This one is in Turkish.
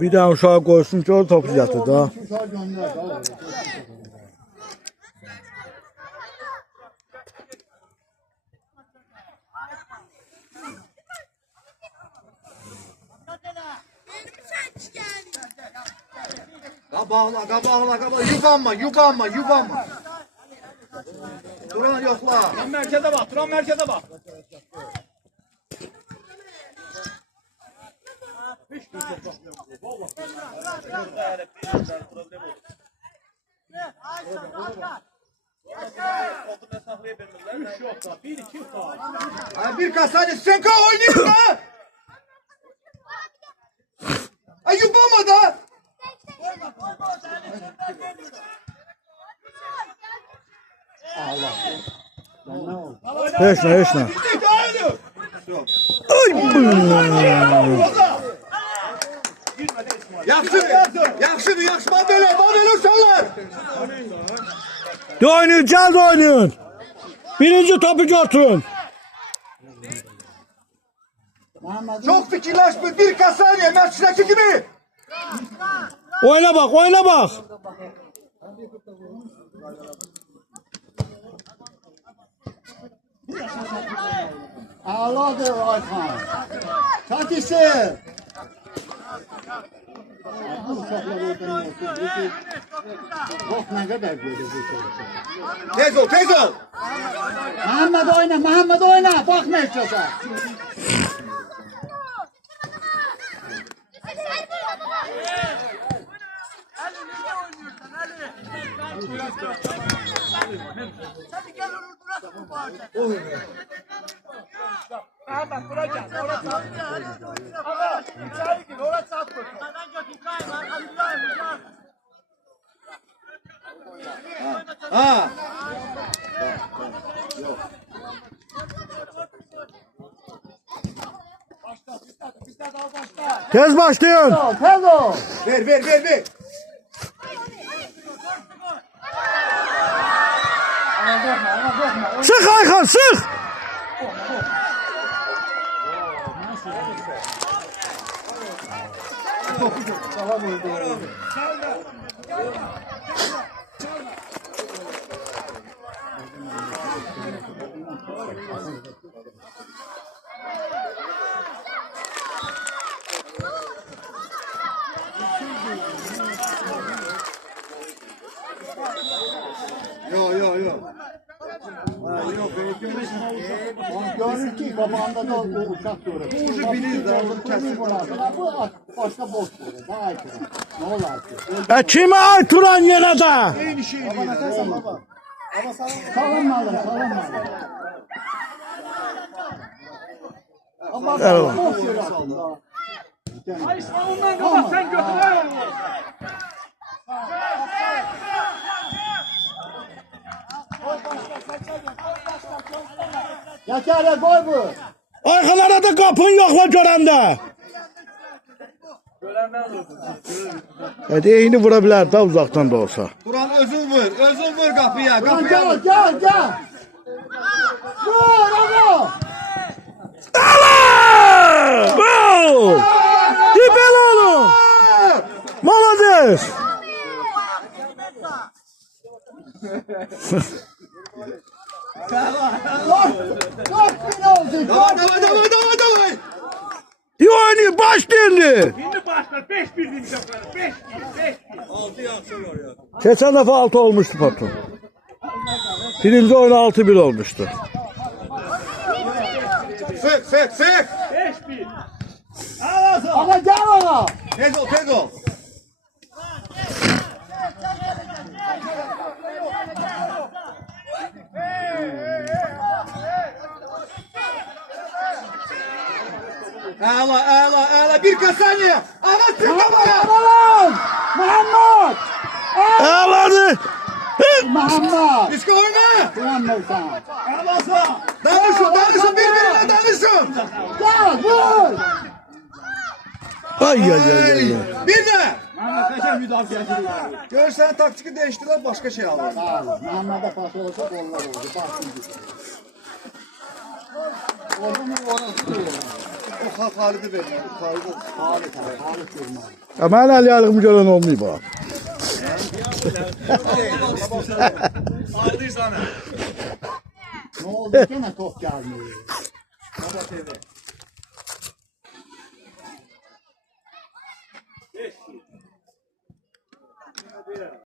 Bir daha uşağı koysun ki o topu yatır da. Qabağla. Yubanma. Duran yoxla. Duran merkeze bak. Bir kasani Senka oynuyor da. Yubanma da. Heç nə. Yaxşıdır, belə uşaqlar. De oynayın, gəl də oynayın. Birinci topu götürün. Çok fikirləşmir, bir kasaniye məşqdəki kimi. Oyna bak. Ağladır Ayxan. Çok işi. Bu uşaqlar oradan yapıyor. Bak ne kadar böyle bu şey. Tez ol. Muhammed oyna. Bakma istiyorsan. Ha. Tez başlayın. Tez ol. Ver. Sık Ayxan, sık. Yok. Görür ki babanda da o uçak görür. Bu ucu bilir de onu kesin. Bu başka boş görür. Daha iyi. Ne olar ki? Kime Ayturan yenə də? Eyni şey değil. Baba. Salınmalı. Ama boş yere atın. Ay ondan kapat sen götür onu. Yeter gol bu. Ayxanlara da qapın yoxla görəndə. Eyni vura bilər də uzaqdan da olsa. Duran özün vur qapıya. Gel. Vur ama. Gol! Dibel oğlum. Malades. Davay. İyi oynayın, başlayın. Şimdi başlar 5-1 diyeceğim. 5-1. 6 yaxşı var ya. Keçən dəfə 6 olmuşdu patron. Birinci oyun 6-1 olmuştu. Sık. 5-1. Ama gel ona. Tez ol. Əla. Bir kasaniye. Ağat bir kamera. Muhammed! Ağladı. Muhammed! Disko oyna. Muhammed sana. Danışın birbirine danışın. Gel vur! Ay. Bir de. Görürsen taktiki değiştiler başka şey alır. Sağ ol. Muhammed'e pas olsa gollar oldu. Baksın gibi. Oldu mu orası olur. O Halid'i veriyor. Halit görmez. Aman aliyalığımı gören olmuyor bak. Ne oldu gene top gelmiyor.